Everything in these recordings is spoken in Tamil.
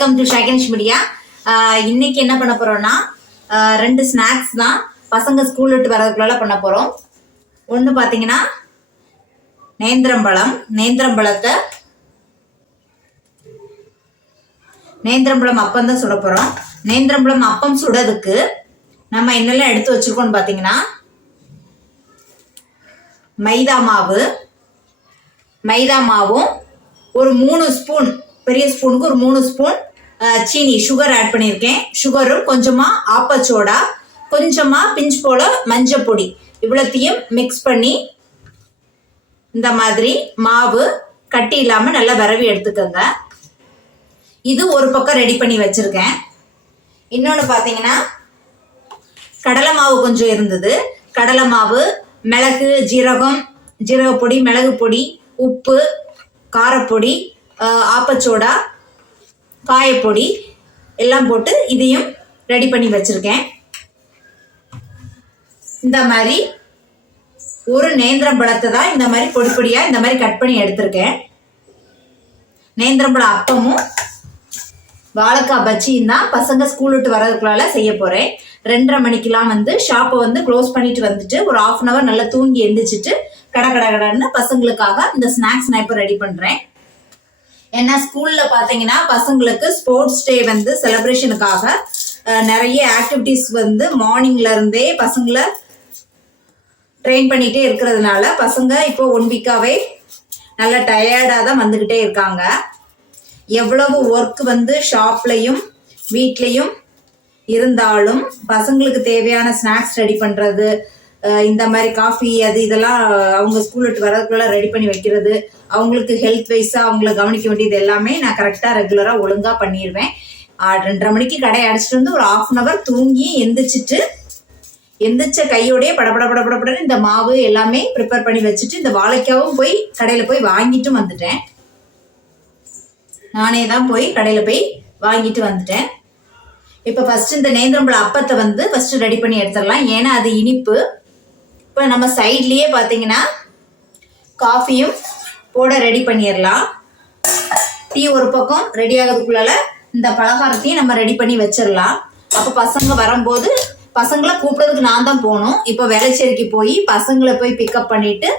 வெல்கம் டு ஷைகனிஷ் மீடியா இன்னைக்கு என்ன பண்ண போறோம்னா ரெண்டு ஸ்நாக்ஸ் தான் பசங்க ஸ்கூல் விட்டு வரதுக்குள்ள பண்ண போறோம். ஒன்று பார்த்தீங்கன்னா நேந்திரம்பழம். நேந்திரம்பழத்தை நேந்திரம்பழம் அப்பம் தான் சுட போகிறோம் நேந்திரம்பழம் அப்பம் சுடதுக்கு நம்ம என்னெல்லாம் எடுத்து வச்சிருக்கோம்னு பார்த்தீங்கன்னா மைதா மாவு மைதா மாவும் ஒரு மூணு ஸ்பூன் பெரிய ஸ்பூனுக்கு ஒரு மூணு ஸ்பூன் சீனி சுகர் ஆட் பண்ணியிருக்கேன். சுகரும் கொஞ்சமாக ஆப்பச்சோடா கொஞ்சமாக பிஞ்ச் போல மஞ்சள் பொடி. இவ்வளோத்தையும் மிக்ஸ் பண்ணி இந்த மாதிரி மாவு கட்டி இல்லாமல் நல்லா விரவி எடுத்துக்கோங்க. இது ஒரு பக்கம் ரெடி பண்ணி வச்சுருக்கேன். இன்னொன்று பார்த்தீங்கன்னா கடலை மாவு கொஞ்சம் இருந்தது. கடலை மாவு மிளகு ஜீரகம் ஜீரகப்பொடி மிளகு பொடி உப்பு காரப்பொடி ஆப்பச்சோடா காயப்பொடி எல்லாம் போட்டு இதையும் ரெடி பண்ணி வச்சுருக்கேன். இந்த மாதிரி ஒரு நேந்திரம் பழத்தை தான் இந்த மாதிரி பொடி பொடியாக இந்த மாதிரி கட் பண்ணி எடுத்திருக்கேன். நேந்திரம்பழம் அப்பமும் வாழைக்காய் பஜ்ஜியும் தான் பசங்க ஸ்கூல் விட்டு வரதுக்குள்ளால செய்ய போகிறேன் ரெண்டரை மணிக்கெலாம் வந்து ஷாப்பை வந்து க்ளோஸ் பண்ணிட்டு வந்துட்டு ஒரு ஆஃப் அன் ஹவர் நல்லா தூங்கி எந்திரிச்சிட்டு கட கட கடன்னு பசங்களுக்காக இந்த ஸ்நாக்ஸ் நான் இப்போ ரெடி பண்ணுறேன் ஏன்னா ஸ்கூலில் பார்த்தீங்கன்னா பசங்களுக்கு ஸ்போர்ட்ஸ் டே வந்து செலிப்ரேஷனுக்காக நிறைய ஆக்டிவிட்டீஸ் வந்து மார்னிங்ல இருந்தே பசங்களை ட்ரெயின் பண்ணிகிட்டே இருக்கிறதுனால பசங்க இப்போ ஒன் வீக்காகவே நல்லா டயர்டாக தான் வந்துக்கிட்டே இருக்காங்க. எவ்வளவு ஒர்க் வந்து ஷாப்லையும் வீட்லேயும் இருந்தாலும் பசங்களுக்கு தேவையான ஸ்நாக்ஸ் ரெடி பண்ணுறது இந்த மாதிரி காஃபி அது இதெல்லாம் அவங்க ஸ்கூல் விட்டு வரதுக்குள்ள ரெடி பண்ணி வைக்கிறது. அவங்களுக்கு ஹெல்த் வைஸாக அவங்கள கவனிக்க வேண்டியது எல்லாமே நான் கரெக்டாக ரெகுலராக ஒழுங்காக பண்ணிடுவேன் ரெண்டரை மணிக்கு கடையை அடிச்சிட்டு வந்து ஒரு ஆஃப் அன் ஹவர் தூங்கி எந்திரிச்சிட்டு எந்திரிச்ச கையோடய படபட படபடன்னு இந்த மாவு எல்லாமே ப்ரிப்பேர் பண்ணி வச்சுட்டு இந்த வாழைக்காவும் போய் கடையில் போய் வாங்கிட்டும் வந்துட்டேன். நானே தான் போய் கடையில் போய் வாங்கிட்டு வந்துட்டேன். இப்போ ஃபஸ்ட்டு இந்த நேந்திரம்பழ அப்பத்தை வந்து ஃபஸ்ட்டு ரெடி பண்ணி எடுத்துடலாம். ஏன்னா அது இனிப்பு. இப்போ நம்ம சைட்லேயே பார்த்தீங்கன்னா காஃபியும் போட ரெடி பண்ணிடலாம் டீ ஒரு பக்கம் ரெடி ஆகிறதுக்குள்ளால இந்த பலகாரத்தையும் நம்ம ரெடி பண்ணி வச்சிடலாம் அப்போ பசங்க வரும்போது பசங்களை கூப்பிட்றதுக்கு நான் தான் போகணும். இப்போ வேலைச்சேரிக்கு போய் பசங்களை போய் பிக்கப் பண்ணிட்டு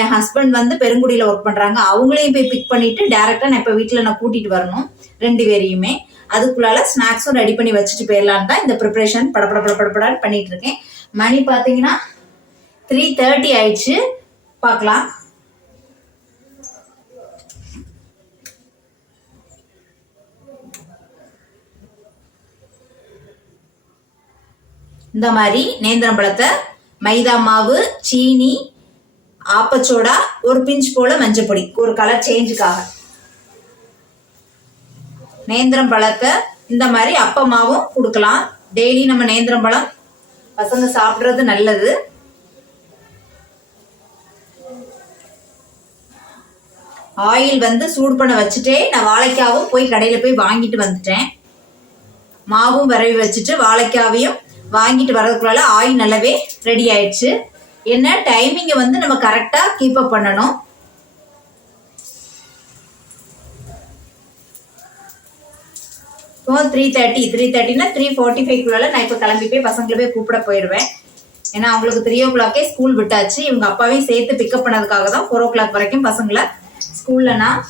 என் ஹஸ்பண்ட் வந்து பெருங்குடியில் ஒர்க் பண்ணுறாங்க அவங்களையும் போய் பிக் பண்ணிட்டு டேரெக்டாக நான் இப்போ வீட்டில் நான் கூட்டிகிட்டு வரணும் ரெண்டு பேரையுமே. அதுக்குள்ளால ஸ்நாக்ஸும் ரெடி பண்ணி வச்சுட்டு போயிடலான்னு தான் இந்த ப்ரிப்ரேஷன் படப்பட படப்படப்படான்னு பண்ணிட்டு இருக்கேன். மணி பார்த்தீங்கன்னா த்ரீ தேர்ட்டி ஆயிடுச்சு. பார்க்கலாம். இந்த மாதிரி நேந்திரம் பழத்தை மைதா மாவு சீனி ஆப்பச்சோடா ஒரு பிஞ்ச் போல மஞ்சள் பொடி ஒரு கலர் சேஞ்சுக்காக நேந்திரம் பழத்தை இந்த மாதிரி அப்பமாவும் கொடுக்கலாம். டெய்லி நம்ம நேந்திரம் பழம் பசங்க சாப்பிட்றது நல்லது. ஆயில் வந்து சூடு பண்ண வச்சுட்டே நான் வாழைக்காவும் போய் கடையில் போய் வாங்கிட்டு வந்துட்டேன். மாவும் விரவி வச்சுட்டு வாழைக்காவையும் வாங்கிட்டு வரதுக்குள்ளால ஆயில் நல்லாவே ரெடி ஆயிடுச்சு. என்ன டைமிங்கை வந்து நம்ம கரெக்டாக கீப் அப் பண்ணணும். இப்போ த்ரீ தேர்ட்டி த்ரீ தேர்ட்டினா த்ரீ ஃபார்ட்டி ஃபைவ்க்குள்ளால நான் இப்போ கிளம்பி போய் பசங்களை போய் கூப்பிட போயிடுவேன். ஏன்னா அவங்களுக்கு த்ரீ ஓ கிளாக்கே ஸ்கூல் விட்டாச்சு. இவங்க அப்பாவையும் சேர்த்து பிக்கப் பண்ணதுக்காக தான் ஃபோர் ஓ கிளாக் வரைக்கும் பசங்களை ஸ்கூலில் நான்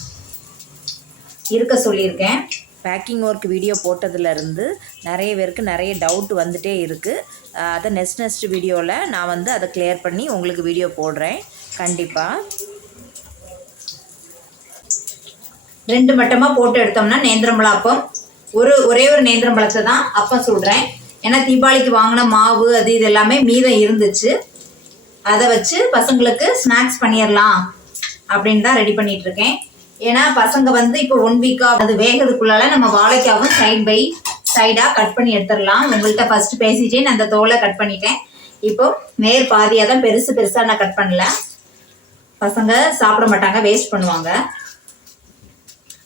இருக்க சொல்லியிருக்கேன். பேக்கிங் ஒர்க் வீடியோ போட்டதுலேருந்து நிறைய பேருக்கு நிறைய டவுட் வந்துட்டே இருக்குது அதை நெக்ஸ்ட் நெக்ஸ்ட் வீடியோவில் நான் வந்து அதை கிளியர் பண்ணி உங்களுக்கு வீடியோ போடுறேன். கண்டிப்பாக ரெண்டு மட்டமாக போட்டு எடுத்தோம்னா நேந்திரம்பழம் அப்பம் ஒரு ஒரே ஒரு நேந்திரம்பழத்தை தான் அப்பம் சுடுறேன். ஏன்னா தீபாவளிக்கு வாங்கின மாவு அது இது எல்லாமே மீதம் இருந்துச்சு. அதை வச்சு பசங்களுக்கு ஸ்நாக்ஸ் பண்ணிடலாம். அப்படின்னு தான் ரெடி பண்ணிட்டு இருக்கேன் ஏன்னா பசங்க வந்து இப்போ ஒன் வீக்காக அது வேகிறதுக்குள்ளால நம்ம வாழைக்காவும் சைட் பை சைடாக கட் பண்ணி எடுத்துடலாம். உங்கள்கிட்ட ஃபர்ஸ்ட் பேசிட்டே நான் அந்த தோலை கட் பண்ணிட்டேன். இப்போ நேர் பாதியாக தான் பெருசு பெருசாக நான் கட் பண்ணல. பசங்க சாப்பிட மாட்டாங்க வேஸ்ட் பண்ணுவாங்க.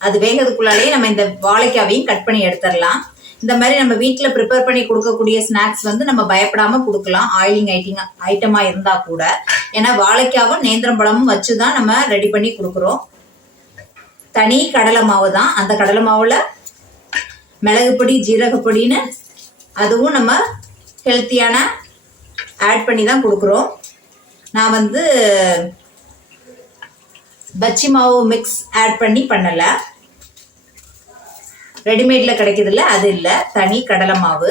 அது வேகிறதுக்குள்ளாலே நம்ம இந்த வாழைக்காவையும் கட் பண்ணி எடுத்துடலாம். இந்த மாதிரி நம்ம வீட்டில் ப்ரிப்பேர் பண்ணி கொடுக்கக்கூடிய ஸ்நாக்ஸ் வந்து நம்ம பயப்படாம கொடுக்கலாம். ஆயிலிங் ஐட்டிங் ஐட்டமா இருந்தா கூட. ஏன்னா வாழைக்காவும் நேந்திரம்பழமும் வச்சு தான் நம்ம ரெடி பண்ணி கொடுக்குறோம். தனி கடலை மாவு தான். அந்த கடலை மாவுல மிளகு பொடி ஜீரகப்பொடின்னு அதுவும் நம்ம ஹெல்த்தியான ஆட் பண்ணி தான் கொடுக்குறோம். நான் வந்து பச்சி மாவு மிக்ஸ் ஆட் பண்ணி பண்ணலை. ரெடிமேடில் கிடைக்குதுல்ல அது இல்லை. தனி கடலை மாவு.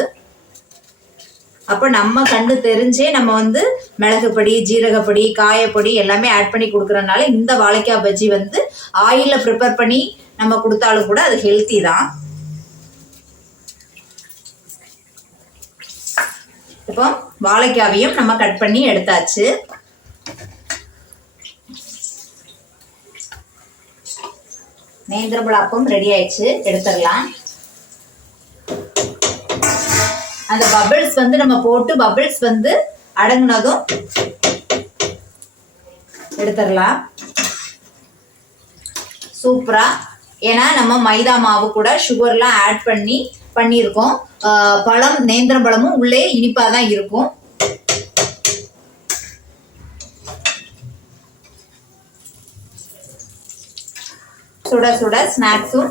அப்போ நம்ம கண்டு தெரிஞ்சே நம்ம வந்து மிளகுப்பொடி ஜீரகப்பொடி காயப்பொடி எல்லாமே ஆட் பண்ணி கொடுக்குறனால இந்த வாழைக்காய் பஜ்ஜி வந்து ஆயிலில் ப்ரிப்பேர் பண்ணி நம்ம கொடுத்தாலும் கூட அது ஹெல்த்தி தான். இப்போ வாழைக்காவையும் நம்ம கட் பண்ணி எடுத்தாச்சு. நேந்திரபுல அப்பம் ரெடி ஆயிடுச்சு. எடுத்துடலாம். அந்த பபிள்ஸ் வந்து நம்ம போட்டு பபிள்ஸ் வந்து அடங்கினதும் எடுத்துடலாம். சூப்பரா. ஏன்னா நம்ம மைதா மாவு கூட சுகர்லாம் ஆட் பண்ணி பண்ணியிருக்கோம். பழம் நேந்திரம் பழமும் உள்ளே இனிப்பாக தான் இருக்கும். சுட சுட ஸ்நாக்ஸும்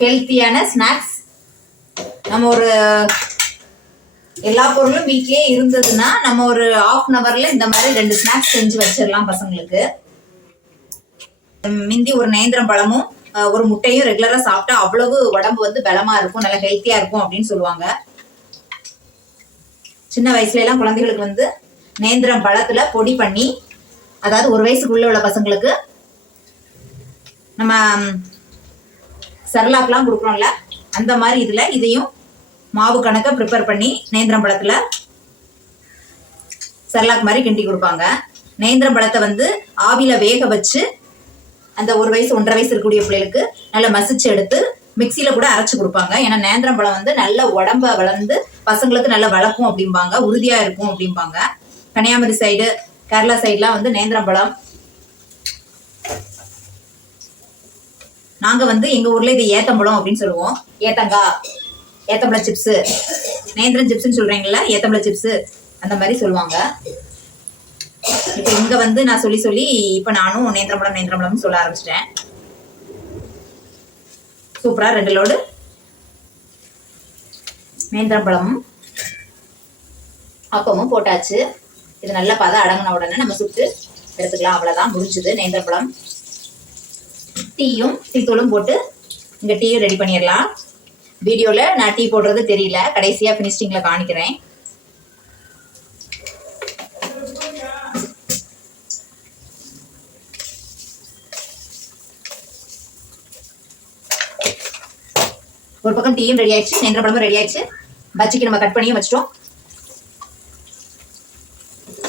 ஹெல்த்தியான ஸ்நாக்ஸ் நம்ம ஒரு எல்லா பொருளும் வீட்லயே இருந்ததுன்னா நம்ம ஒரு ஆஃப் அன் ஹவர்ல இந்த மாதிரி ரெண்டு ஸ்நாக்ஸ் செஞ்சு வச்சிடலாம் பசங்களுக்கு. மிந்தி ஒரு நேந்திரம் பழமும் ஒரு முட்டையும் ரெகுலரா சாப்பிட்டா அவ்வளவு உடம்பு வந்து பலமா இருக்கும் நல்லா ஹெல்த்தியா இருக்கும் அப்படின்னு சொல்லுவாங்க. சின்ன வயசுல எல்லாம் குழந்தைகளுக்கு வந்து நேந்திரம் பழத்துல பொடி பண்ணி அதாவது ஒரு வயசுக்குள்ள உள்ள பசங்களுக்கு நம்ம சர்லாக்லாம் கொடுக்குறோம்ல அந்த மாதிரி இதில் இதையும் மாவு கணக்கை ப்ரிப்பேர் பண்ணி நேந்திரம் பழத்தில் சர்லாக் மாதிரி கிண்டி கொடுப்பாங்க. நேந்திரம் பழத்தை வந்து ஆவியில் வேக வச்சு அந்த ஒரு வயசு ஒன்றரை வயசு இருக்கக்கூடிய பிள்ளைகளுக்கு நல்லா மசிச்சு எடுத்து மிக்சியில் கூட அரைச்சு கொடுப்பாங்க. ஏன்னா நேந்திரம் பழம் வந்து நல்ல உடம்ப வளர்ந்து பசங்களுக்கு நல்லா வளர்க்கும் அப்படிம்பாங்க உறுதியாக இருக்கும் அப்படிம்பாங்க. கன்னியாகுமரி சைடு கேரளா சைடுலாம் வந்து நேந்திரம் பழம் நாங்க வந்து எங்க ஊர்ல இது ஏத்தம்பழம் அப்படின்னு சொல்லுவோம். ஏத்தங்காய் ஏத்தம்பழ சிப்ஸ் நேந்திரன் சிப்ஸ்னு சொல்றீங்களா ஏத்தம்பழ சிப்ஸ் அந்த மாதிரி சொல்லுவாங்க. இப்போ இங்க வந்து நான் சொல்லி சொல்லி இப்போ நானும் நேந்திரம்பழம் நேந்திரம்பழம்னு சொல்ல ஆரம்பிச்சிட்டேன். சூப்பரா ரெண்டு லோடு நேந்திரம்பழமும் அப்பமும் போட்டாச்சு. இது நல்லா பதம் அடங்கின உடனே நம்ம சுட்டு எடுத்துக்கலாம். அவ்வளவுதான் முடிஞ்சுது. நேந்திரம்பழம். டீயும் டீத்தூளும் போட்டு இங்கே டீயும் ரெடி பண்ணிடலாம். வீடியோல நான் டீ போடுறது தெரியல. கடைசியா ஃபினிஷிங்கில் காணிக்கிறேன் ஒரு பக்கம் டீயும் ரெடி ஆயிடுச்சு நேந்திர பழமும் ரெடி ஆயிடுச்சு. பஜ்ஜிக்கு நம்ம கட் பண்ணியும் வச்சிட்டோம்.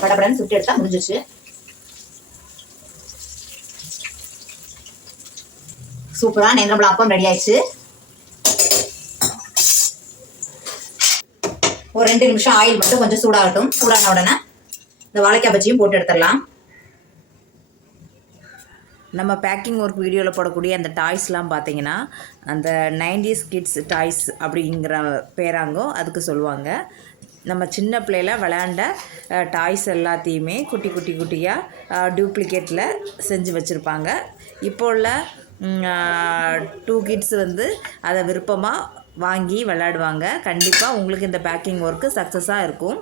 படபடன்னு சுட்டு எடுத்தா முடிஞ்சிச்சு சூப்பரா நேந்திரம்பழம் அப்பம் ரெடி ஆயிடுச்சு. ஒரு ரெண்டு நிமிஷம் ஆயில் மட்டும் கொஞ்சம் சூடாகட்டும். சூடான உடனே இந்த வாழைக்காய் பஜ்ஜியும் போட்டு எடுத்துடலாம். நம்ம பேக்கிங் ஒர்க் வீடியோவில் போடக்கூடிய அந்த டாய்ஸ்லாம் பார்த்தீங்கன்னா அந்த நைன்டிஸ் கிட்ஸ் டாய்ஸ் அப்படிங்கிற பேராங்கோ அதுக்கு சொல்லுவாங்க. நம்ம சின்ன பிள்ளையில விளையாண்ட டாய்ஸ் எல்லாத்தையுமே குட்டி குட்டி குட்டியாக டூப்ளிகேட்டில் செஞ்சு வச்சுருப்பாங்க. இப்போ உள்ள டூ கிட்ஸ் வந்து அதை விருப்பமாக வாங்கி விளையாடுவாங்க. கண்டிப்பாக உங்களுக்கு இந்த பேக்கிங் ஒர்க்கு சக்ஸஸாக இருக்கும்.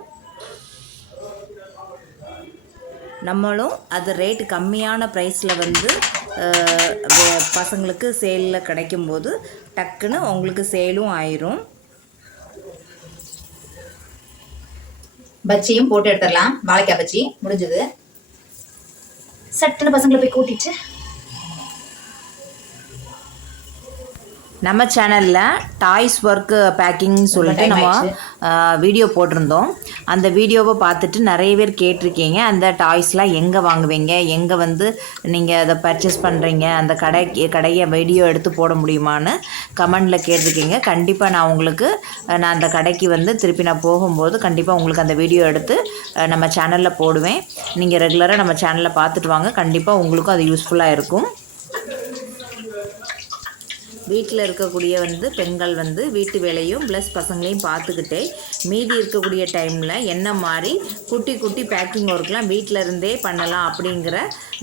நம்மளும் அது ரேட்டு கம்மியான ப்ரைஸில் வந்து பசங்களுக்கு சேலில் கிடைக்கும்போது டக்குன்னு உங்களுக்கு சேலும் ஆயிரும். பஜ்ஜியும் போட்டு எடுத்துடலாம். வாழைக்காய் பச்சி முடிஞ்சது. சட்டுன்னு பசங்களை போய் கூட்டிட்டு. நம்ம சேனலில் டாய்ஸ் ஒர்க்கு பேக்கிங் சொல்லிட்டு நம்ம. வீடியோ போட்டிருந்தோம். அந்த வீடியோவை பார்த்துட்டு நிறைய பேர் கேட்டிருக்கீங்க. அந்த டாய்ஸ்லாம் எங்கே வாங்குவீங்க? எங்கே வந்து நீங்கள் அதை பர்ச்சேஸ் பண்ணுறீங்க அந்த கடை கடையை வீடியோ எடுத்து போட முடியுமான்னு கமெண்டில் கேட்டிருக்கீங்க. கண்டிப்பாக நான் உங்களுக்கு நான் அந்த கடைக்கு வந்து திருப்பி நான் போகும்போது கண்டிப்பாக உங்களுக்கு அந்த வீடியோ எடுத்து நம்ம சேனலில் போடுவேன். நீங்கள் ரெகுலராக நம்ம சேனலில் பார்த்துட்டு வாங்க. கண்டிப்பாக உங்களுக்கும் அது யூஸ்ஃபுல்லாக இருக்கும். வீட்டில் இருக்கக்கூடிய வந்து பெண்கள் வந்து வீட்டு வேலையும் ப்ளஸ் பசங்களையும் பார்த்துக்கிட்டே மீதி இருக்கக்கூடிய டைமில் என்ன மாதிரி குட்டி குட்டி பேக்கிங் ஒர்க்லாம் வீட்டில் இருந்தே பண்ணலாம் அப்படிங்கிற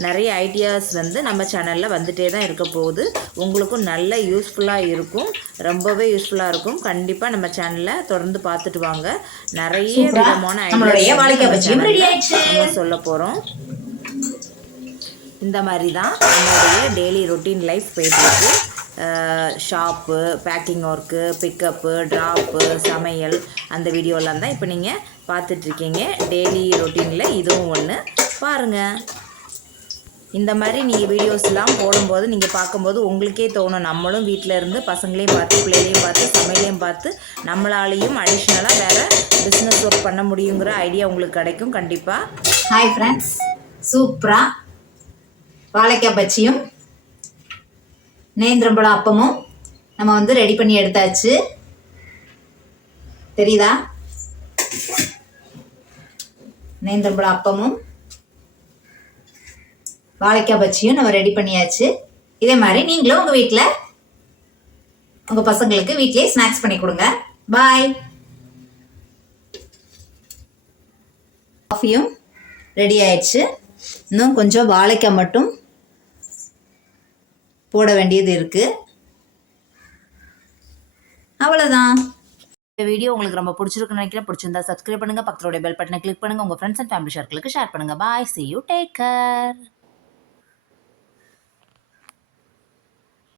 நிறைய ஐடியாஸ் வந்து நம்ம சேனலில் வந்துட்டே தான் இருக்க போகுது. உங்களுக்கும் நல்ல யூஸ்ஃபுல்லாக இருக்கும். ரொம்பவே யூஸ்ஃபுல்லாக இருக்கும். கண்டிப்பாக நம்ம சேனலில் தொடர்ந்து பார்த்துட்டு வாங்க. நிறைய. விதமான. நம்ம சொல்ல போகிறோம் இந்த மாதிரி தான் நம்மளுடைய டெய்லி ரொட்டீன் லைஃப் போயிட்டுருக்கு shop packing work pickup drop சமையல் அந்த வீடியோலாம் தான் இப்போ நீங்கள் பார்த்துட்ருக்கீங்க. டெய்லி ரொட்டீனில் இதுவும் ஒன்று பாருங்கள் இந்த மாதிரி நீங்கள் வீடியோஸ்லாம் போடும்போது நீங்கள் பார்க்கும்போது உங்களுக்கே தோணும். நம்மளும் வீட்டில் இருந்து பசங்களையும் பார்த்து பிள்ளைகளையும் பார்த்து சமையலையும் பார்த்து நம்மளாலையும் அடிஷ்னலாக வேறு பிஸ்னஸ் ஒர்க் பண்ண முடியுங்கிற ஐடியா உங்களுக்கு கிடைக்கும். கண்டிப்பாக ஹாய் ஃப்ரெண்ட்ஸ் சூப்பராக வாழைக்காய் பச்சியும் நேந்திரம்பழம் அப்பமும் நம்ம வந்து ரெடி பண்ணி எடுத்தாச்சு. தெரியுதா? நேந்திரம்பழம் அப்பமும் வாழைக்காய் பச்சியும் நம்ம ரெடி பண்ணியாச்சு. இதே மாதிரி நீங்களும் உங்கள் வீட்டில் உங்கள் பசங்களுக்கு வீட்லேயே ஸ்நாக்ஸ் பண்ணி கொடுங்க. பாய் காஃபியும் ரெடி ஆயிடுச்சு. இன்னும் கொஞ்சம் வாழைக்காய் மட்டும் போட வேண்டியது இருக்குது அவ்வளோதான் இந்த வீடியோ உங்களுக்கு ரொம்ப பிடிச்சிருக்குன்னு நினைக்கிறேன். பிடிச்சிருந்தா சப்ஸ்கிரைப் பண்ணுங்கள் பக்கத்தோட பெல் பட்டனை கிளிக் பண்ணுங்கள் உங்கள் ஃப்ரெண்ட்ஸ் அண்ட் ஃபேமிலி சர்க்கிளுக்கு ஷேர் பண்ணுங்கள் bye see you take care